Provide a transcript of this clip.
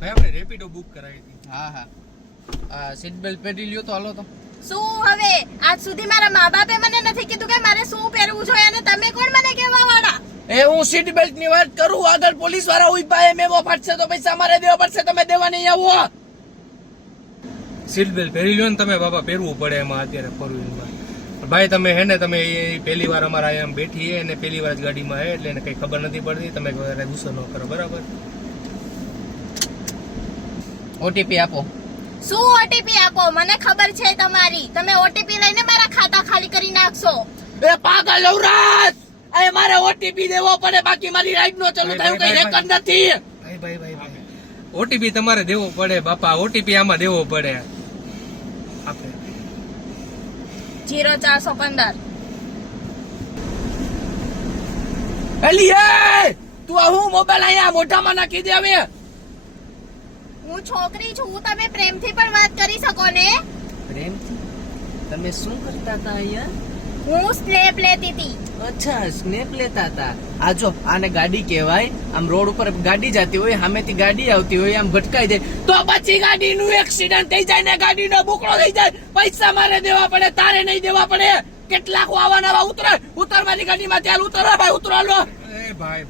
ભાઈ આપણે રેપિડો બુક કરાવી હતી. હા સીટ બેલ્ટ પહેરી લ્યો તો હાલો તો. શું હવે આજ સુધી મારા મા બાપે મને નથી કીધું કે મારે શું પહેરવું જોઈએ અને તમે કોણ મને કહેવા વાળા? એ હું સીટ બેલ્ટ ની વાત કરું, આગળ પોલીસ વાળા ઉભા છે, મેમો ફાટશે તો પૈસા અમારે દેવા પડશે, તમે દેવા નહીં આવો. સીટ બેલ્ટ પહેરી લ્યો ને તમે બાપા, પહેરવું પડે એમાં અત્યારે ફોર વ્હીલમાં. ભાઈ તમે હે ને તમે પહેલી વાર અમારા અહીંયા બેઠી હે ને પહેલી વાર જ ગાડીમાં હે એટલે એને કઈ ખબર નથી પડતી, તમે ગુસ્સો ન કરો બરાબર. ઓટીપી આપો. શું ઓટીપી આપો? મને ખબર છે તમારી, તમે ઓટીપી લઈને મારા ખાતા ખાલી કરી નાખશો. એ પાગલ લવરાજ, એ મારે ઓટીપી દેવો પડે, બાકી મારી રાઈડ નો ચાલુ થાય કઈ રેકર્ડ નથી. ભાઈ ઓટીપી તમારે દેવો પડે બાપા, ઓટીપી આમાં દેવો પડે. આપે 0415. એલી એ તું આ હું મોબાઈલ અહીંયા મોઢામાં નાખી દે હવે. હું છોકરી છું, તમે પ્રેમથી પણ વાત કરી શકો ને. પ્રેમથી? તમે શું કરતા હતા અહીંયા? હું સ્નેપ લેતી હતી. અચ્છા, સ્નેપ લેતા હતા. આ જો આને ગાડી કહેવાય. આમ રોડ ઉપર ગાડી જતી હોય, સામેથી ગાડી આવતી હોય, આમ ભટકાઈ જાય તો પછી ગાડીનું એક્સિડન્ટ થઈ જાય ને ગાડીનો બુકડો થઈ જાય, પૈસા મારે દેવા પડે, તારે નહીં દેવા પડે. કેટલાક આવા નવા ઉતર મારી ગાડીમાં, ત્યાં ઉતરો ભાઈ, ઉતરો લો. ભાઈ